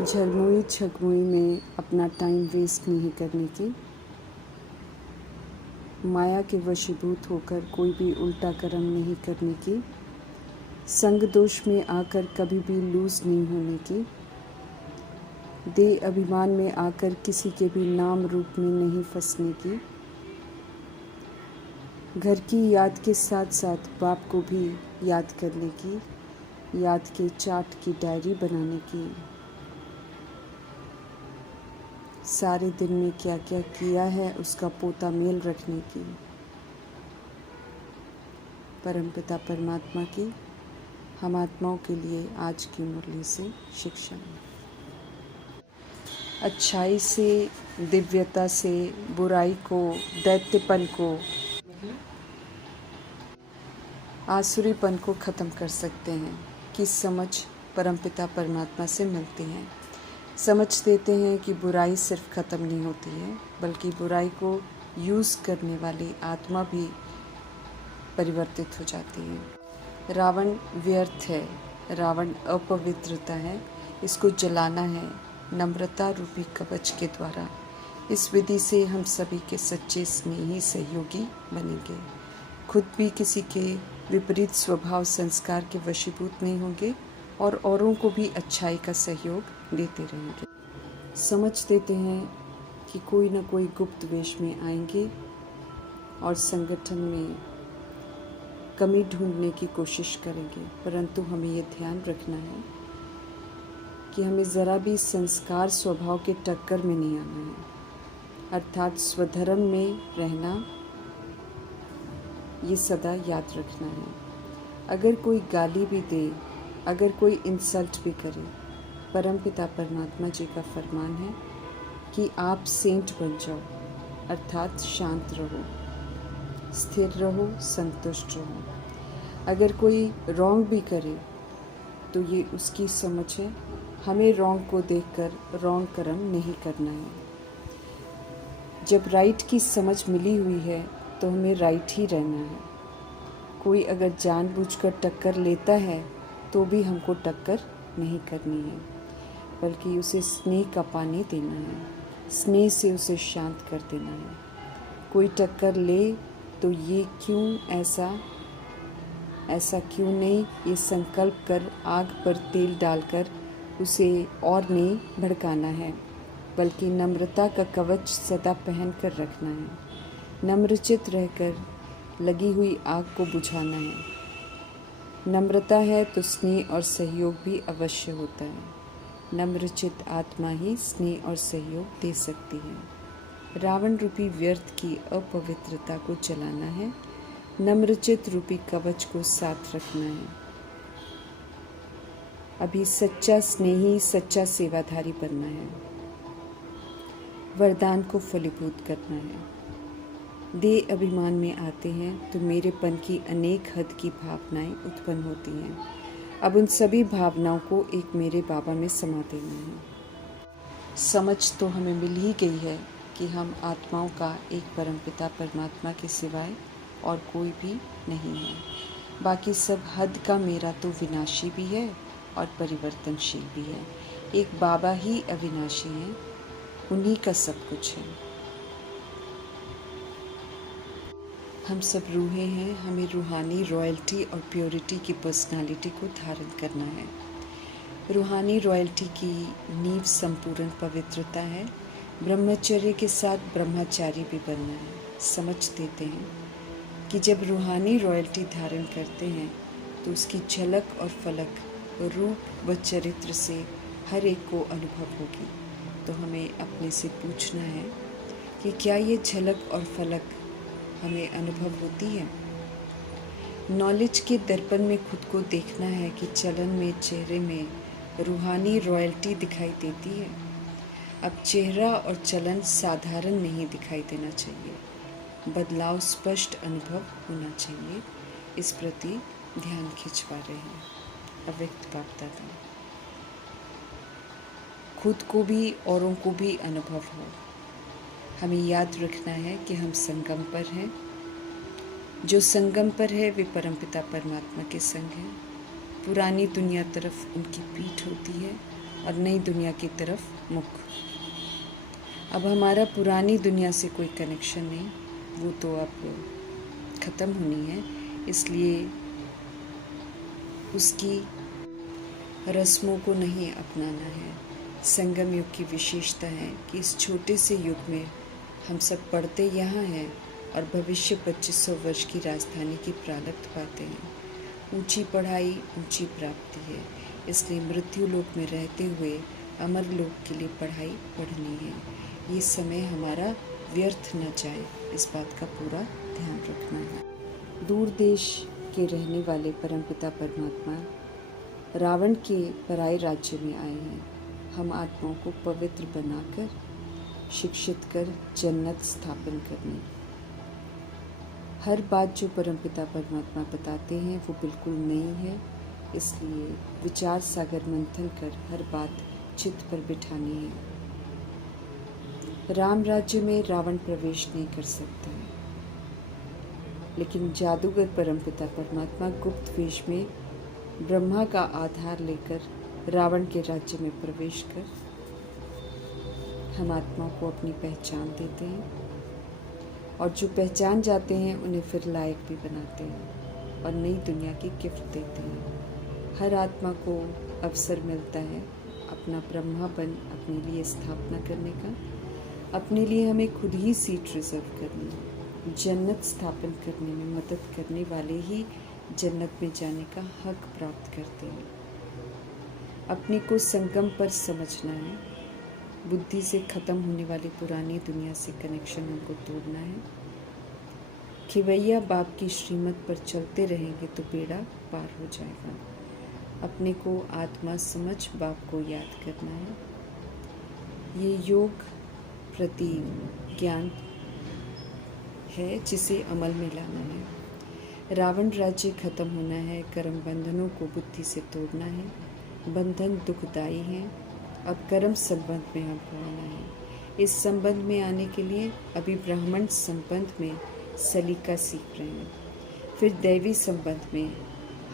झरमुई छगमुई में अपना time waste नहीं करने की, माया के वशीभूत होकर कोई भी उल्टा कर्म नहीं करने की, संग दोष में आकर कभी भी लूज नहीं होने की, देह अभिमान में आकर किसी के भी नाम रूप में नहीं फंसने की, घर की याद के साथ साथ बाप को भी याद करने की, याद के चार्ट की डायरी बनाने की, सारे दिन में क्या क्या किया है उसका पोता मेल रखने की, परमपिता परमात्मा की हम आत्माओं के लिए आज की मुरली से शिक्षा। अच्छाई से, दिव्यता से बुराई को, दैत्यपन को, आसुरीपन को ख़त्म कर सकते हैं कि समझ परमपिता परमात्मा से मिलती है। समझ देते हैं कि बुराई सिर्फ ख़त्म नहीं होती है, बल्कि बुराई को यूज़ करने वाली आत्मा भी परिवर्तित हो जाती है। रावण व्यर्थ है, रावण अपवित्रता है, इसको जलाना है नम्रता रूपी कवच के द्वारा। इस विधि से हम सभी के सच्चे स्नेही सहयोगी बनेंगे, खुद भी किसी के विपरीत स्वभाव संस्कार के वशीभूत नहीं होंगे और औरों को भी अच्छाई का सहयोग देते रहेंगे। समझ देते हैं कि कोई न कोई गुप्त वेश में आएंगे और संगठन में कमी ढूंढने की कोशिश करेंगे, परंतु हमें ये ध्यान रखना है कि हमें ज़रा भी संस्कार स्वभाव के टक्कर में नहीं आना है, अर्थात स्वधर्म में रहना, ये सदा याद रखना है। अगर कोई गाली भी दे, अगर कोई इंसल्ट भी करे, परमपिता परमात्मा जी का फरमान है कि आप सेंट बन जाओ, अर्थात शांत रहो, स्थिर रहो, संतुष्ट रहो। अगर कोई रॉन्ग भी करे तो ये उसकी समझ है, हमें रॉन्ग को देखकर रॉन्ग कर्म नहीं करना है। जब राइट की समझ मिली हुई है तो हमें राइट ही रहना है। कोई अगर जानबूझकर टक्कर लेता है तो भी हमको टक्कर नहीं करनी है, बल्कि उसे स्नेह का पानी देना है, स्नेह से उसे शांत कर देना है। कोई टक्कर ले तो ये क्यों ऐसा क्यों नहीं, ये संकल्प कर आग पर तेल डालकर उसे और नहीं भड़काना है, बल्कि नम्रता का कवच सदा पहन कर रखना है। नम्रचित रहकर लगी हुई आग को बुझाना है। नम्रता है तो स्नेह और सहयोग भी अवश्य होता है। नम्रचित आत्मा ही स्नेह और सहयोग दे सकती है। रावण रूपी व्यर्थ की अपवित्रता को जलाना है, नम्रचित रूपी कवच को साथ रखना है। अभी सच्चा स्नेही, सच्चा सेवाधारी बनना है, वरदान को फलीभूत करना है। देह अभिमान में आते हैं तो मेरेपन की अनेक हद की भावनाएं उत्पन्न होती हैं। अब उन सभी भावनाओं को एक मेरे बाबा में समा देना है। समझ तो हमें मिल ही गई है कि हम आत्माओं का एक परमपिता परमात्मा के सिवाय और कोई भी नहीं है। बाकी सब हद का मेरा तो विनाशी भी है और परिवर्तनशील भी है। एक बाबा ही अविनाशी हैं, उन्हीं का सब कुछ है। हम सब रूहें हैं, हमें रूहानी रॉयल्टी और प्योरिटी की पर्सनालिटी को धारण करना है। रूहानी रॉयल्टी की नींव संपूर्ण पवित्रता है। ब्रह्मचर्य के साथ ब्रह्मचारी भी बनना है। समझ देते हैं कि जब रूहानी रॉयल्टी धारण करते हैं तो उसकी झलक और फलक, रूप व चरित्र से हर एक को अनुभव होगी। तो हमें अपने से पूछना है कि क्या ये झलक और फलक हमें अनुभव होती है। नॉलेज के दर्पण में खुद को देखना है कि चलन में, चेहरे में रूहानी रॉयल्टी दिखाई देती है। अब चेहरा और चलन साधारण नहीं दिखाई देना चाहिए, बदलाव स्पष्ट अनुभव होना चाहिए। इस प्रति ध्यान खिंचवा रहे हैं अव्यक्त बाप दादा। खुद को भी औरों को भी अनुभव हो। हमें याद रखना है कि हम संगम पर हैं। जो संगम पर है वे परमपिता परमात्मा के संग हैं। पुरानी दुनिया तरफ उनकी पीठ होती है और नई दुनिया की तरफ मुख। अब हमारा पुरानी दुनिया से कोई कनेक्शन नहीं, वो तो अब ख़त्म होनी है, इसलिए उसकी रस्मों को नहीं अपनाना है। संगम युग की विशेषता है कि इस छोटे से युग में हम सब पढ़ते यहाँ हैं और भविष्य 2500 वर्ष की राजधानी की प्रारब्ध पाते हैं। ऊंची पढ़ाई ऊंची प्राप्ति है, इसलिए मृत्यु लोक में रहते हुए अमर लोक के लिए पढ़ाई पढ़नी है। ये समय हमारा व्यर्थ न जाए, इस बात का पूरा ध्यान रखना है। दूर देश के रहने वाले परमपिता परमात्मा रावण के पराये राज्य में आए हैं, हम आत्माओं को पवित्र बनाकर शिक्षित कर जन्नत स्थापन करने। हर बात जो परमपिता परमात्मा बताते हैं वो बिल्कुल नई है, इसलिए विचार सागर मंथन कर हर बात चित्त पर बिठानी है। राम राज्य में रावण प्रवेश नहीं कर सकता है, लेकिन जादूगर परमपिता परमात्मा गुप्त वेश में ब्रह्मा का आधार लेकर रावण के राज्य में प्रवेश कर हम आत्माओं को अपनी पहचान देते हैं, और जो पहचान जाते हैं उन्हें फिर लायक भी बनाते हैं और नई दुनिया की गिफ्ट देते हैं। हर आत्मा को अवसर मिलता है अपना ब्रह्मापन अपने लिए स्थापना करने का। अपने लिए हमें खुद ही सीट रिजर्व करनी, जन्नत स्थापन करने में मदद करने वाले ही जन्नत में जाने का हक प्राप्त करते हैं। अपने को संगम पर समझना है, बुद्धि से ख़त्म होने वाली पुरानी दुनिया से कनेक्शन हमको तोड़ना है। खिवैया बाप की श्रीमत पर चलते रहेंगे तो बेड़ा पार हो जाएगा। अपने को आत्मा समझ बाप को याद करना है। ये योग प्रति ज्ञान है जिसे अमल में लाना है। रावण राज्य खत्म होना है, कर्म बंधनों को बुद्धि से तोड़ना है। बंधन दुखदायी हैं, अब कर्म संबंध में हमको आना है। इस संबंध में आने के लिए अभी ब्राह्मण संबंध में सलीका सीख रहे हैं, फिर दैवी संबंध में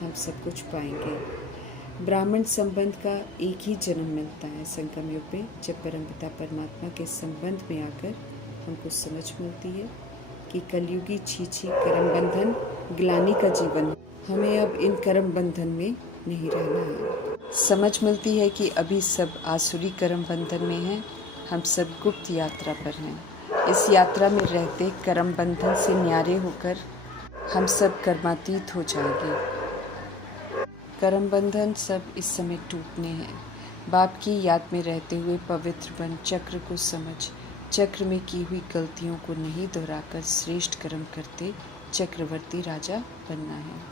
हम सब कुछ पाएंगे। ब्राह्मण संबंध का एक ही जन्म मिलता है संगम युग में, जब परमपिता परमात्मा के संबंध में आकर हमको समझ मिलती है कि कलयुगी छीछी कर्म बंधन ग्लानि का जीवन। हमें अब इन कर्म बंधन में नहीं रहना है। समझ मिलती है कि अभी सब आसुरी कर्म बंधन में हैं, हम सब गुप्त यात्रा पर हैं। इस यात्रा में रहते कर्म बंधन से न्यारे होकर हम सब कर्मातीत हो जाएंगे। कर्म बंधन सब इस समय टूटने हैं। बाप की याद में रहते हुए पवित्र बन चक्र को समझ, चक्र में की हुई गलतियों को नहीं दोहराकर श्रेष्ठ कर्म करते चक्रवर्ती राजा बनना है।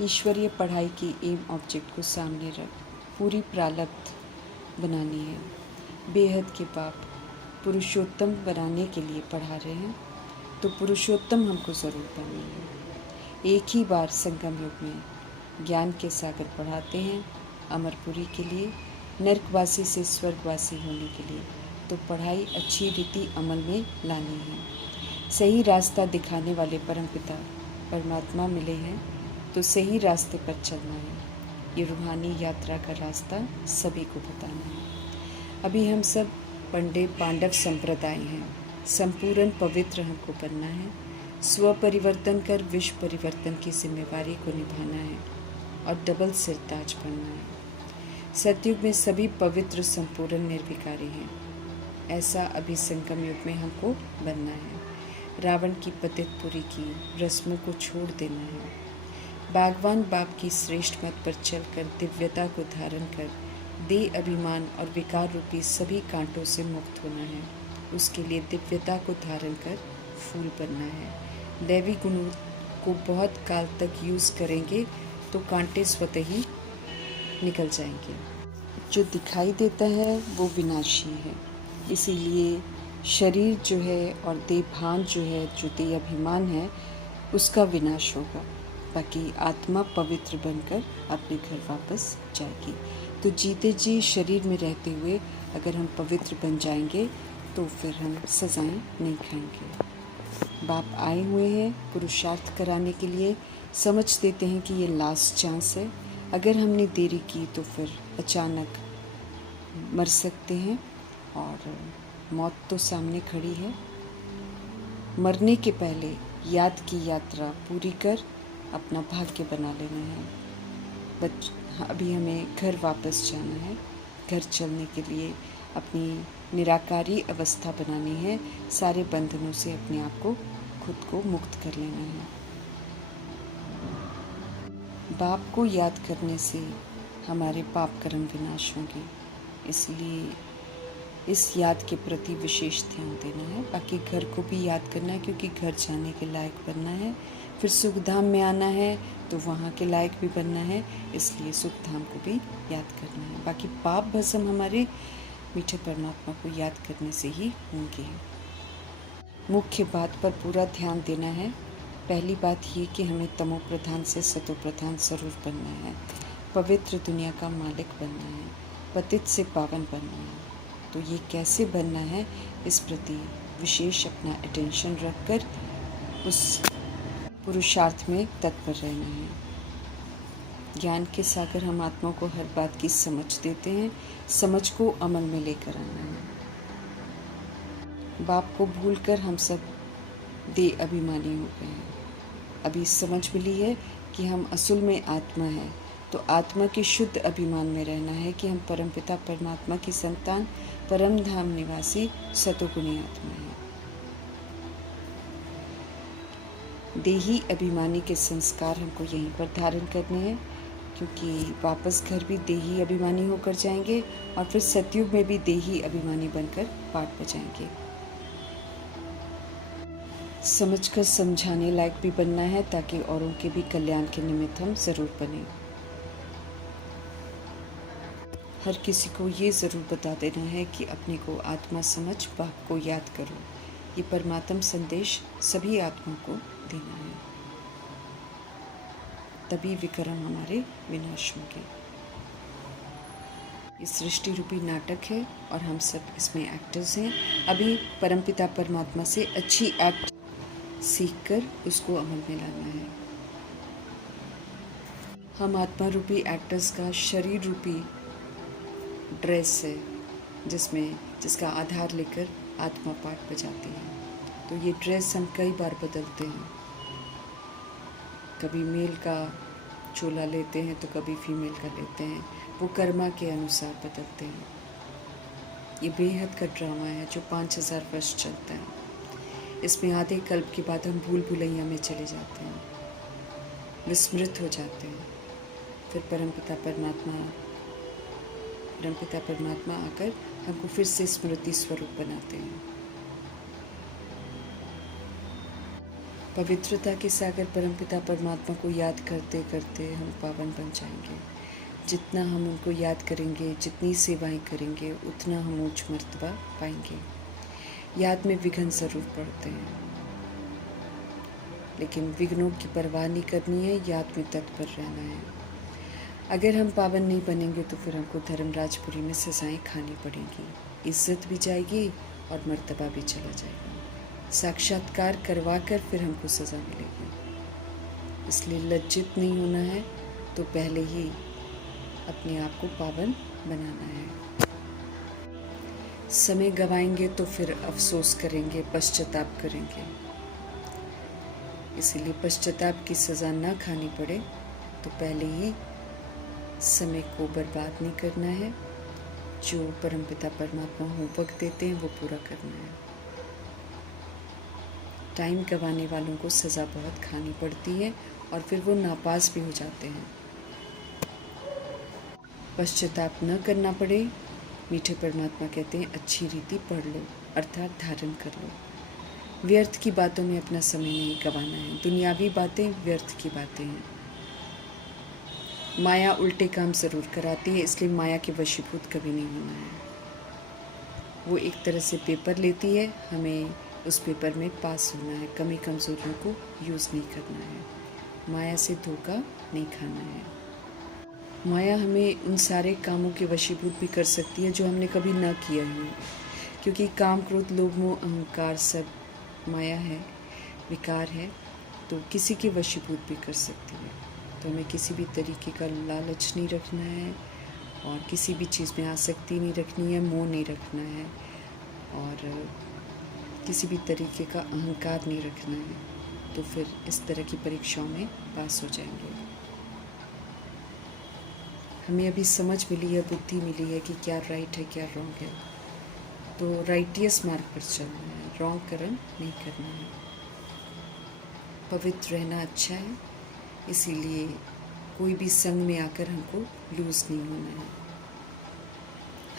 ईश्वरीय पढ़ाई की एम ऑब्जेक्ट को सामने रख पूरी प्रारब्ध बनानी है। बेहद के बाप पुरुषोत्तम बनाने के लिए पढ़ा रहे हैं, तो पुरुषोत्तम हमको ज़रूर बनना है। एक ही बार संगम युग में ज्ञान के सागर पढ़ाते हैं अमरपुरी के लिए, नरकवासी से स्वर्गवासी होने के लिए, तो पढ़ाई अच्छी रीति अमल में लानी है। सही रास्ता दिखाने वाले परमपिता परमात्मा मिले हैं, तो सही रास्ते पर चलना है। ये रूहानी यात्रा का रास्ता सभी को बताना है। अभी हम सब पांडव संप्रदाय हैं, संपूर्ण पवित्र हमको बनना है। स्व परिवर्तन कर विश्व परिवर्तन की जिम्मेवारी को निभाना है और डबल सिरताज बनना है। सतयुग में सभी पवित्र संपूर्ण निर्विकारी हैं, ऐसा अभी संगम युग में हमको बनना है। रावण की पतितपुरी की रस्मों को छोड़ देना है। बागवान बाप की श्रेष्ठ मत पर चलकर दिव्यता को धारण कर देह अभिमान और विकार रूपी सभी कांटों से मुक्त होना है। उसके लिए दिव्यता को धारण कर फूल बनना है। दैवी गुणों को बहुत काल तक यूज़ करेंगे तो कांटे स्वतः ही निकल जाएंगे। जो दिखाई देता है वो विनाशी है, इसीलिए शरीर जो है और देहभान जो है, जो देह अभिमान है, उसका विनाश होगा। बाकी आत्मा पवित्र बनकर अपने घर वापस जाएगी। तो जीते जी शरीर में रहते हुए अगर हम पवित्र बन जाएंगे तो फिर हम सजाएं नहीं खाएंगे। बाप आए हुए हैं पुरुषार्थ कराने के लिए, समझ देते हैं कि ये लास्ट चांस है। अगर हमने देरी की तो फिर अचानक मर सकते हैं और मौत तो सामने खड़ी है। मरने के पहले याद की यात्रा पूरी कर अपना भाग्य बना लेना है। अभी हमें घर वापस जाना है। घर चलने के लिए अपनी निराकारी अवस्था बनानी है। सारे बंधनों से अपने आप को खुद को मुक्त कर लेना है। बाप को याद करने से हमारे पाप कर्म विनाश होंगे, इसलिए इस याद के प्रति विशेष ध्यान देना है। बाकी घर को भी याद करना है, क्योंकि घर जाने के लायक बनना है। फिर सुखधाम में आना है तो वहाँ के लायक भी बनना है, इसलिए सुखधाम को भी याद करना है। बाकी पाप भस्म हमारे मीठे परमात्मा को याद करने से ही होंगे। मुख्य बात पर पूरा ध्यान देना है। पहली बात ये कि हमें तमो प्रधान से सतो प्रधान जरूर बनना है। पवित्र दुनिया का मालिक बनना है। पतित से पावन बनना है। तो ये कैसे बनना है, इस प्रति विशेष अपना अटेंशन रखकर उस पुरुषार्थ में तत्पर रहना है। ज्ञान के सागर हम आत्मा को हर बात की समझ देते हैं। समझ को अमल में लेकर आना है। बाप को भूलकर हम सब दे अभिमानी हो गए हैं। अभी समझ मिली है कि हम असल में आत्मा है, तो आत्मा के शुद्ध अभिमान में रहना है कि हम परमपिता परमात्मा की संतान, परम धाम निवासी सतोगुणी आत्मा है। देही अभिमानी के संस्कार हमको यहीं पर धारण करने हैं, क्योंकि वापस घर भी देही अभिमानी होकर जाएंगे और फिर सतयुग में भी देही अभिमानी बनकर पाठ बजाएंगे। समझकर समझाने लायक भी बनना है, ताकि औरों के भी कल्याण के निमित्त हम जरूर बने। हर किसी को ये ज़रूर बता देना है कि अपने को आत्मा समझ बाप को याद करो। ये परमात्म संदेश सभी आत्माओं को देना है, तभी विक्रम हमारे विनाश होंगे। ये सृष्टि रूपी नाटक है और हम सब इसमें एक्टर्स हैं। अभी परमपिता परमात्मा से अच्छी एक्ट सीखकर उसको अमल में लाना है। हम आत्मा रूपी एक्टर्स का शरीर रूपी ड्रेस है, जिसका आधार लेकर आत्मा पाठ बजाती है। तो ये ड्रेस हम कई बार बदलते हैं। कभी मेल का चोला लेते हैं तो कभी फीमेल का लेते हैं। वो कर्मा के अनुसार बदलते हैं। ये बेहद का ड्रामा है जो 5000 वर्ष चलता है। इसमें आधे कल्प के बाद हम भूल भुलैया में चले जाते हैं, विस्मृत हो जाते हैं। फिर परमपिता परमात्मा आकर हमको फिर से स्मृति स्वरूप बनाते हैं। पवित्रता के सागर परमपिता परमात्मा को याद करते करते हम पावन बन जाएंगे। जितना हम उनको याद करेंगे, जितनी सेवाएं करेंगे, उतना हम उच्च मर्तबा पाएंगे। याद में विघ्न जरूर पड़ते हैं, लेकिन विघ्नों की परवाह नहीं करनी है, याद में तत्पर रहना है। अगर हम पावन नहीं बनेंगे तो फिर हमको धर्मराजपुरी में सजाएं खानी पड़ेंगी, इज्जत भी जाएगी और मर्तबा भी चला जाएगा। साक्षात्कार करवा कर फिर हमको सज़ा मिलेगी। इसलिए लज्जित नहीं होना है, तो पहले ही अपने आप को पावन बनाना है। समय गवाएंगे तो फिर अफसोस करेंगे, पश्चाताप करेंगे। इसीलिए पश्चाताप की सज़ा ना खानी पड़े तो पहले ही समय को बर्बाद नहीं करना है। जो परमपिता परमात्मा होमवर्क देते हैं वो पूरा करना है। टाइम गंवाने वालों को सज़ा बहुत खानी पड़ती है और फिर वो नापास भी हो जाते हैं। पश्चाताप न करना पड़े, मीठे परमात्मा कहते हैं अच्छी रीति पढ़ लो, अर्थात धारण कर लो। व्यर्थ की बातों में अपना समय नहीं गंवाना है। दुनियावी बातें व्यर्थ की बातें हैं। माया उल्टे काम ज़रूर कराती है, इसलिए माया के वशीभूत कभी नहीं होना है। वो एक तरह से पेपर लेती है, हमें उस पेपर में पास होना है। कमी कमज़ोरियों को यूज़ नहीं करना है। माया से धोखा नहीं खाना है। माया हमें उन सारे कामों के वशीभूत भी कर सकती है जो हमने कभी ना किया हो, क्योंकि काम, क्रोध, लोभ, मोह, अहंकार सब माया है, विकार है, तो किसी के वशीभूत भी कर सकती है। तो हमें किसी भी तरीके का लालच नहीं रखना है और किसी भी चीज़ में आसक्ति नहीं रखनी है, मोह नहीं रखना है और किसी भी तरीके का अहंकार नहीं रखना है, तो फिर इस तरह की परीक्षाओं में पास हो जाएंगे। हमें अभी समझ मिली है, बुद्धि मिली है कि क्या राइट है क्या रॉन्ग है, तो राइटियस मार्ग पर चलना है, रॉन्ग कर्म नहीं करना है। पवित्र रहना अच्छा है, इसीलिए कोई भी संग में आकर हमको लूज़ नहीं होना है।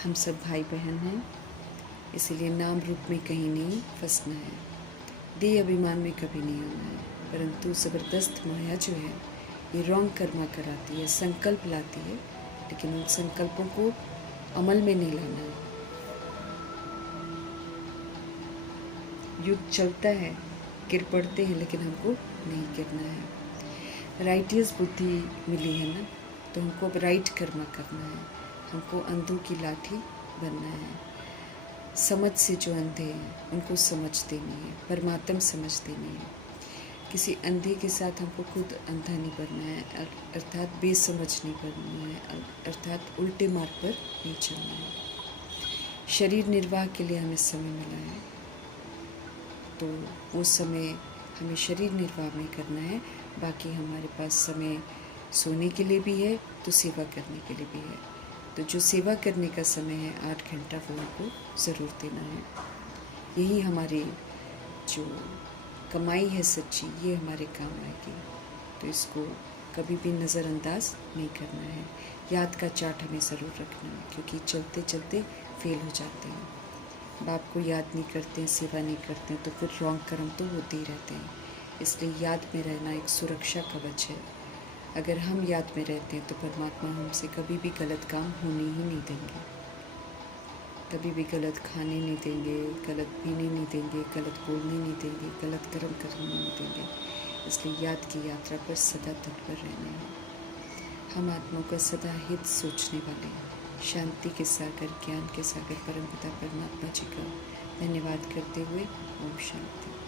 हम सब भाई बहन हैं, इसीलिए नाम रूप में कहीं नहीं फंसना है, देह अभिमान में कभी नहीं आना है। परंतु ज़बरदस्त माया जो है ये रॉन्ग कर्मा कराती है, संकल्प लाती है, लेकिन उन संकल्पों को अमल में नहीं लाना है। युग चलता है, गिर पड़ते हैं, लेकिन हमको नहीं गिरना है। राइटियस बुद्धि मिली है ना, तो हमको अब राइट कर्मा करना है, हमको अंधों की लाठी बनना है। समझ से जो अंधे हैं उनको समझ देनी है, परमात्मा समझ देनी है। किसी अंधे के साथ हमको खुद अंधा नहीं बनना है, अर्थात बेसमझ नहीं बनना है, अर्थात उल्टे मार्ग पर नहीं चलना है। शरीर निर्वाह के लिए हमें समय मिला है, तो वो समय हमें शरीर निर्वाह में करना है। बाकी हमारे पास समय सोने के लिए भी है, तो सेवा करने के लिए भी है। तो जो सेवा करने का समय है 8 घंटा, वो हमको ज़रूर देना है। यही हमारी जो कमाई है सच्ची, ये हमारे काम आएगी, तो इसको कभी भी नज़रअंदाज नहीं करना है। याद का चार्ट हमें ज़रूर रखना है, क्योंकि चलते चलते फेल हो जाते हैं। बाप को याद नहीं करते हैं, सेवा नहीं करते हैं, तो फिर रॉन्ग कर्म तो होते ही रहते हैं। इसलिए याद में रहना एक सुरक्षा कवच है। अगर हम याद में रहते हैं तो परमात्मा हमसे कभी भी गलत काम होने ही नहीं देंगे, कभी भी गलत खाने नहीं देंगे, गलत पीने नहीं देंगे, गलत बोलने नहीं देंगे, गलत कर्म करने नहीं देंगे। इसलिए याद की यात्रा पर सदा तत्पर रहना है। हम आत्माओं का सदा हित सोचने वाले हैं। शांति के सागर, ज्ञान के सागर परमपिता परमात्मा जी का धन्यवाद करते हुए ओम शांति।